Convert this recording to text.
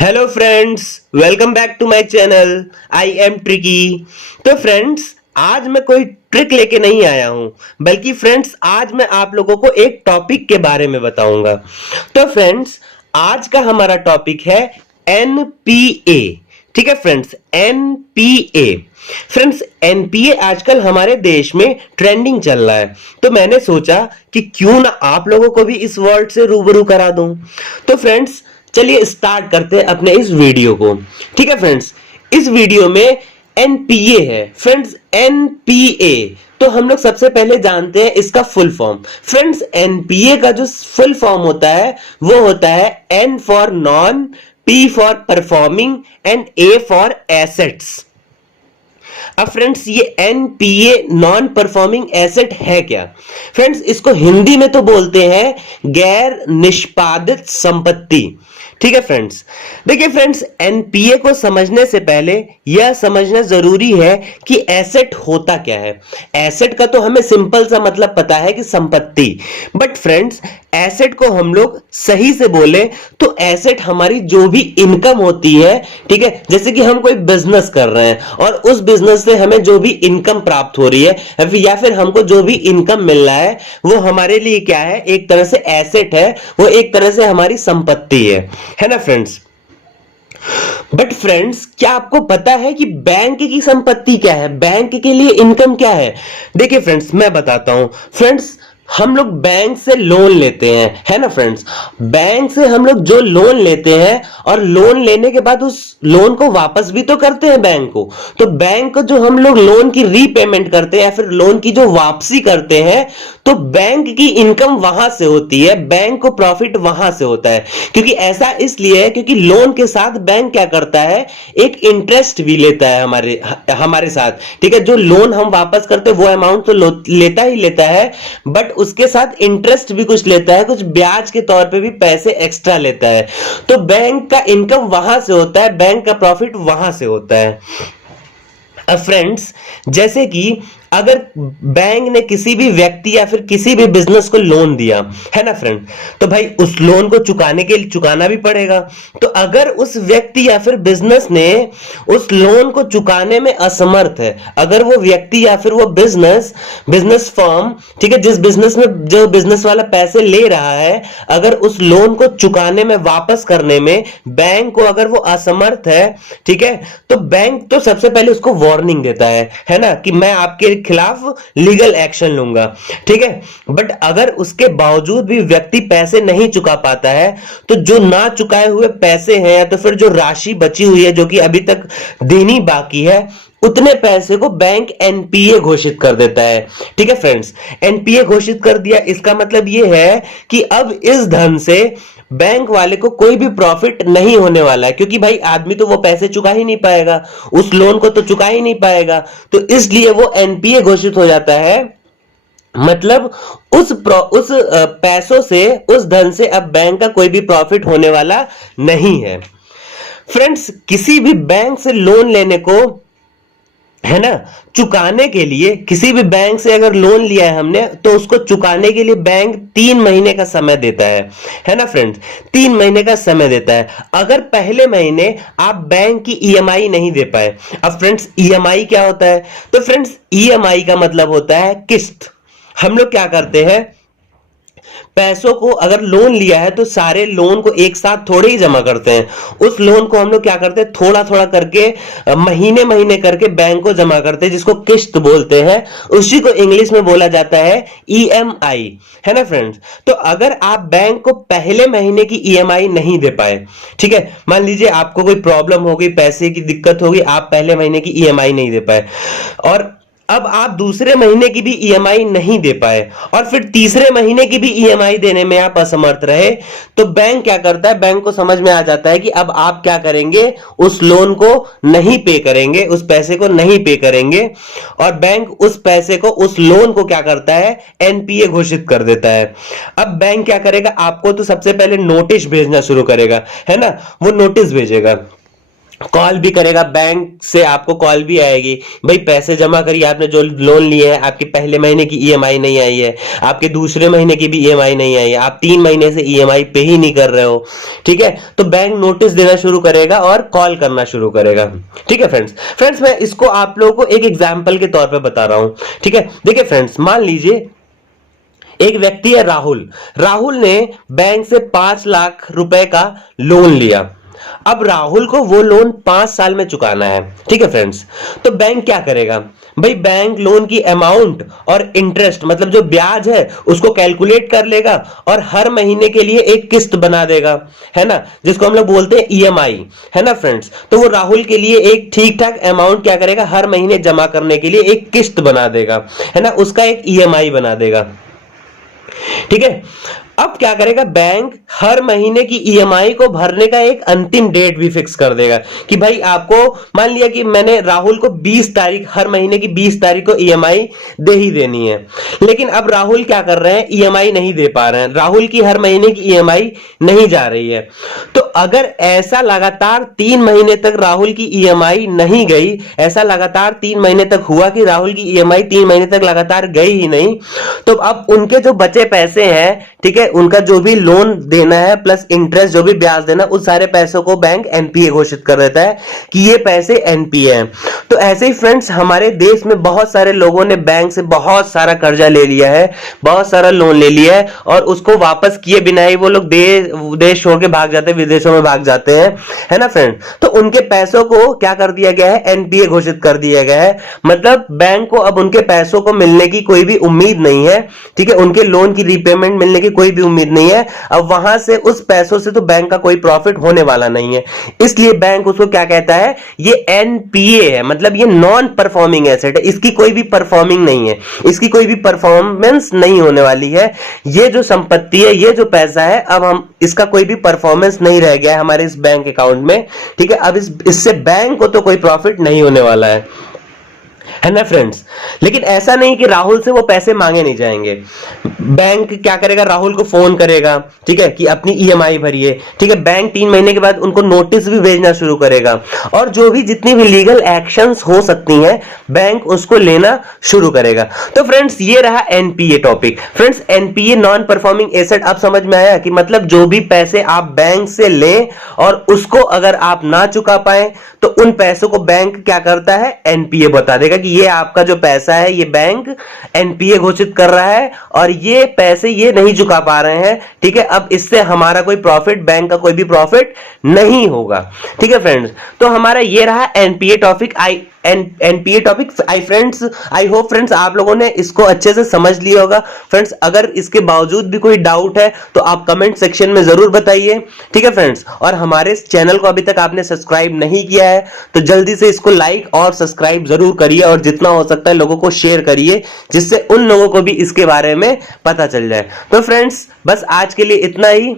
Hello friends, welcome back to my channel. I am Tricky. तो friends, आज मैं कोई ट्रिक लेके नहीं आया हूं, बल्कि फ्रेंड्स आज मैं आप लोगों को एक टॉपिक के बारे में बताऊंगा। तो फ्रेंड्स, आज का हमारा टॉपिक है एनपीए। ठीक है फ्रेंड्स, एनपीए। फ्रेंड्स, एनपीए आजकल हमारे देश में ट्रेंडिंग चल रहा है, तो मैंने सोचा कि क्यों ना आप लोगों को भी इस वर्ड से रूबरू करा दूं। तो फ्रेंड्स, चलिए स्टार्ट करते हैं अपने इस वीडियो को। ठीक है फ्रेंड्स, इस वीडियो में एनपीए है। फ्रेंड्स, एनपीए तो हम लोग सबसे पहले जानते हैं इसका फुल फॉर्म। फ्रेंड्स, एनपीए का जो फुल फॉर्म होता है वो होता है N for non, P for performing and A for assets. अब फ्रेंड्स, ये एनपीए नॉन परफॉर्मिंग एसेट है क्या? फ्रेंड्स, इसको हिंदी में तो बोलते हैं गैर निष्पादित संपत्ति। ठीक है फ्रेंड्स, देखिए फ्रेंड्स, एनपीए को समझने से पहले यह समझना जरूरी है कि एसेट होता क्या है। एसेट का तो हमें सिंपल सा मतलब पता है कि संपत्ति। बट फ्रेंड्स, एसेट को हम लोग सही से बोले तो एसेट हमारी जो भी इनकम होती है, ठीक है, जैसे कि हम कोई बिजनेस कर रहे हैं और उस बिजनेस से हमें जो भी इनकम प्राप्त हो रही है या फिर हमको जो भी इनकम मिल रहा है वो हमारे लिए क्या है? एक तरह से एसेट है, वो एक तरह से हमारी संपत्ति है ना फ्रेंड्स। बट फ्रेंड्स, क्या आपको पता है कि बैंक की संपत्ति क्या है? बैंक के लिए इनकम क्या है? देखिए फ्रेंड्स, मैं बताता हूं। फ्रेंड्स, हम लोग बैंक से लोन लेते हैं, है ना फ्रेंड्स। बैंक से हम लोग जो लोन लेते हैं और लोन लेने के बाद उस लोन को वापस भी तो करते हैं बैंक को। तो बैंक को जो हम लोग लोन की रीपेमेंट करते हैं या फिर लोन की जो वापसी करते हैं, तो बैंक की इनकम वहां से होती है, बैंक को प्रॉफिट वहां से होता है। क्योंकि ऐसा इसलिए है क्योंकि लोन के साथ बैंक क्या करता है? एक इंटरेस्ट भी लेता है हमारे साथ। ठीक है, जो लोन हम वापस करते हैं वो अमाउंट तो लेता ही लेता है, बट उसके साथ इंटरेस्ट भी कुछ लेता है, कुछ ब्याज के तौर पे भी पैसे एक्स्ट्रा लेता है। तो बैंक का इनकम वहां से होता है, बैंक का प्रॉफिट वहां से होता है। अब फ्रेंड्स, जैसे कि अगर बैंक ने किसी भी व्यक्ति या फिर किसी भी बिजनेस को लोन दिया, है ना फ्रेंड, तो भाई उस लोन को चुकाने के लिए चुकाना भी पड़ेगा। तो अगर उस व्यक्ति या फिर बिजनेस ने उस लोन को चुकाने में असमर्थ है, अगर वो व्यक्ति या फिर वो बिजनेस फर्म, ठीक है, जिस बिजनेस में जो बिजनेस वाला पैसे ले रहा है, अगर उस लोन को चुकाने में, वापस करने में बैंक को अगर वो असमर्थ है, ठीक है, तो बैंक तो सबसे पहले उसको वार्निंग देता है ना, कि मैं आपके खिलाफ लीगल एक्शन लूंगा। ठीक है, बट अगर उसके बावजूद भी व्यक्ति पैसे नहीं चुका पाता है, तो जो ना चुकाए हुए पैसे हैं या तो फिर जो राशि बची हुई है जो कि अभी तक देनी बाकी है, उतने पैसे को बैंक एनपीए घोषित कर देता है। ठीक है फ्रेंड्स, एनपीए घोषित कर दिया, इसका मतलब यह है कि अब इस धन से बैंक वाले को कोई भी प्रॉफिट नहीं होने वाला है, क्योंकि भाई आदमी तो वो पैसे चुका ही नहीं पाएगा, उस लोन को तो चुका ही नहीं पाएगा, तो इसलिए वो एनपीए घोषित हो जाता है। मतलब उस पैसों से, उस धन से अब बैंक का कोई भी प्रॉफिट होने वाला नहीं है। फ्रेंड्स, किसी भी बैंक से लोन लेने को, है ना, चुकाने के लिए, किसी भी बैंक से अगर लोन लिया है हमने, तो उसको चुकाने के लिए बैंक 3 महीने का समय देता है ना फ्रेंड्स, 3 महीने का समय देता है। अगर पहले महीने आप बैंक की ईएमआई नहीं दे पाए, अब फ्रेंड्स ईएमआई क्या होता है? तो फ्रेंड्स, ईएमआई का मतलब होता है किस्त। हम लोग क्या करते हैं, पैसों को, अगर लोन लिया है तो सारे लोन को एक साथ थोड़े ही जमा करते हैं, उस लोन को हम लोग क्या करते हैं, थोड़ा थोड़ा करके, महीने महीने करके बैंक को जमा करते हैं, जिसको किस्त बोलते हैं। उसी को इंग्लिश में बोला जाता है ईएमआई, है ना फ्रेंड्स। तो अगर आप बैंक को पहले महीने की ईएमआई नहीं दे पाए, ठीक है, मान लीजिए आपको कोई प्रॉब्लम हो गई, पैसे की दिक्कत हो गई, आप पहले महीने की ईएमआई नहीं दे पाए, और अब आप दूसरे महीने की भी ईएमआई नहीं दे पाए, और फिर तीसरे महीने की भी ईएमआई देने में आप असमर्थ रहे, तो बैंक क्या करता है, बैंक को समझ में आ जाता है कि अब आप क्या करेंगे, उस लोन को नहीं पे करेंगे, उस पैसे को नहीं पे करेंगे, और बैंक उस पैसे को, उस लोन को क्या करता है, एनपीए घोषित कर देता है। अब बैंक क्या करेगा, आपको तो सबसे पहले नोटिस भेजना शुरू करेगा, है ना, वो नोटिस भेजेगा। कॉल भी करेगा, बैंक से आपको कॉल भी आएगी, भाई पैसे जमा करिए, आपने जो लोन लिए हैं, आपके पहले महीने की ईएमआई नहीं आई है, आपके दूसरे महीने की भी ईएमआई नहीं आई है, आप 3 महीने से ईएमआई पे ही नहीं कर रहे हो, ठीक है, तो बैंक नोटिस देना शुरू करेगा और कॉल करना शुरू करेगा। ठीक है फ्रेंड्स, मैं इसको आप लोगों को एक एग्जाम्पल के तौर पर बता रहा हूं। ठीक है, देखिए फ्रेंड्स, मान लीजिए एक व्यक्ति है राहुल। राहुल ने बैंक से 5 लाख रुपए का लोन लिया। अब राहुल को वो लोन 5 साल में चुकाना है। ठीक है फ्रेंड्स, तो बैंक क्या करेगा भाई, बैंक लोन की अमाउंट और इंटरेस्ट मतलब जो ब्याज है उसको कैलकुलेट कर लेगा और हर महीने के लिए एक किस्त बना देगा, है ना, जिसको हम लोग बोलते हैं ईएमआई, है ना फ्रेंड्स। तो वो राहुल के लिए एक ठीक ठाक अमाउंट क्या करेगा, हर महीने जमा करने के लिए एक किस्त बना देगा, है ना, उसका एक ईएमआई बना देगा। ठीक है, अब क्या करेगा बैंक, हर महीने की ईएमआई को भरने का एक अंतिम डेट भी फिक्स कर देगा कि भाई आपको, मान लिया कि मैंने राहुल को 20 तारीख, हर महीने की 20 तारीख को ईएमआई दे ही देनी है, लेकिन अब राहुल क्या कर रहे हैं, ईएमआई नहीं दे पा रहे हैं, राहुल की हर महीने की ईएमआई नहीं जा रही है। तो अगर ऐसा लगातार 3 महीने तक राहुल की ईएमआई नहीं गई, ऐसा लगातार 3 महीने तक हुआ कि राहुल की ईएमआई 3 महीने तक लगातार गई ही नहीं, तो अब उनके जो बचे पैसे हैं, ठीक है, उनका जो भी लोन देना है प्लस इंटरेस्ट जो भी ब्याज देना, उस सारे पैसों को बैंक एनपीए घोषित कर देता है कि ये पैसे एनपीए हैं। तो ऐसे ही फ्रेंड्स, हमारे देश में बहुत सारे लोगों ने बैंक से बहुत सारा कर्जा ले लिया है, बहुत सारा लोन ले लिया है और उसको वापस किए बिना ही वो लोग देश छोड़ के भाग जाते हैं, विदेशों में भाग जाते हैं, है ना फ्रेंड। तो उनके पैसों को क्या कर दिया गया है, एनपीए घोषित कर दिया गया है। मतलब बैंक को अब उनके पैसों को मिलने की कोई भी उम्मीद नहीं है। ठीक है, उनके लोन की रीपेमेंट मिलने की कोई भी उम्मीद नहीं है। अब वहां से उस पैसों से तो बैंक का कोई प्रॉफिट होने वाला नहीं है, इसलिए बैंक उसको क्या कहता है, ये एनपीए है, मतलब ये नॉन परफॉर्मिंग एसेट है, इसकी कोई भी परफॉर्मिंग नहीं है, इसकी कोई भी परफॉर्मेंस नहीं होने वाली है। ये जो संपत्ति है, ये जो पैसा है, अब हम इसका कोई भी परफॉर्मेंस नहीं रह गया है हमारे इस बैंक अकाउंट में। ठीक है, अब इससे बैंक को तो कोई प्रॉफिट नहीं होने वाला है ना फ्रेंड्स। लेकिन ऐसा नहीं कि राहुल से वो पैसे मांगे नहीं जाएंगे। बैंक क्या करेगा, राहुल को फोन करेगा, ठीक है, कि अपनी ईएमआई भरिए। ठीक है, बैंक 3 महीने के बाद उनको नोटिस भी भेजना शुरू करेगा और जो भी जितनी भी लीगल एक्शंस हो सकती हैं, बैंक उसको लेना शुरू करेगा। तो फ्रेंड्स, ये रहा NPA topic. Friends, NPA non performing asset अब समझ में आया कि मतलब जो भी पैसे आप बैंक से लें और उसको अगर आप ना चुका पाए तो उन पैसों को बैंक क्या करता है, एनपीए बता देगा कि ये आपका जो पैसा है ये बैंक एनपीए घोषित कर रहा है और ये पैसे ये नहीं चुका पा रहे हैं। ठीक है, अब इससे हमारा कोई प्रॉफिट, बैंक का कोई भी प्रॉफिट नहीं होगा। ठीक है फ्रेंड्स, तो हमारा ये रहा NPA topic. NPA topic I hope friends आप लोगों ने इसको अच्छे से समझ लिया होगा। फ्रेंड्स, अगर इसके बावजूद भी कोई डाउट है तो आप कमेंट सेक्शन में जरूर बताइए। ठीक है फ्रेंड्स, और हमारे इस चैनल को अभी तक आपने सब्सक्राइब नहीं किया है तो जल्दी से इसको लाइक और सब्सक्राइब जरूर करिए और जितना हो सकता है लोगों को शेयर करिए, जिससे उन लोगों को भी इसके बारे में पता चल जाए। तो फ्रेंड्स, बस आज के लिए इतना ही।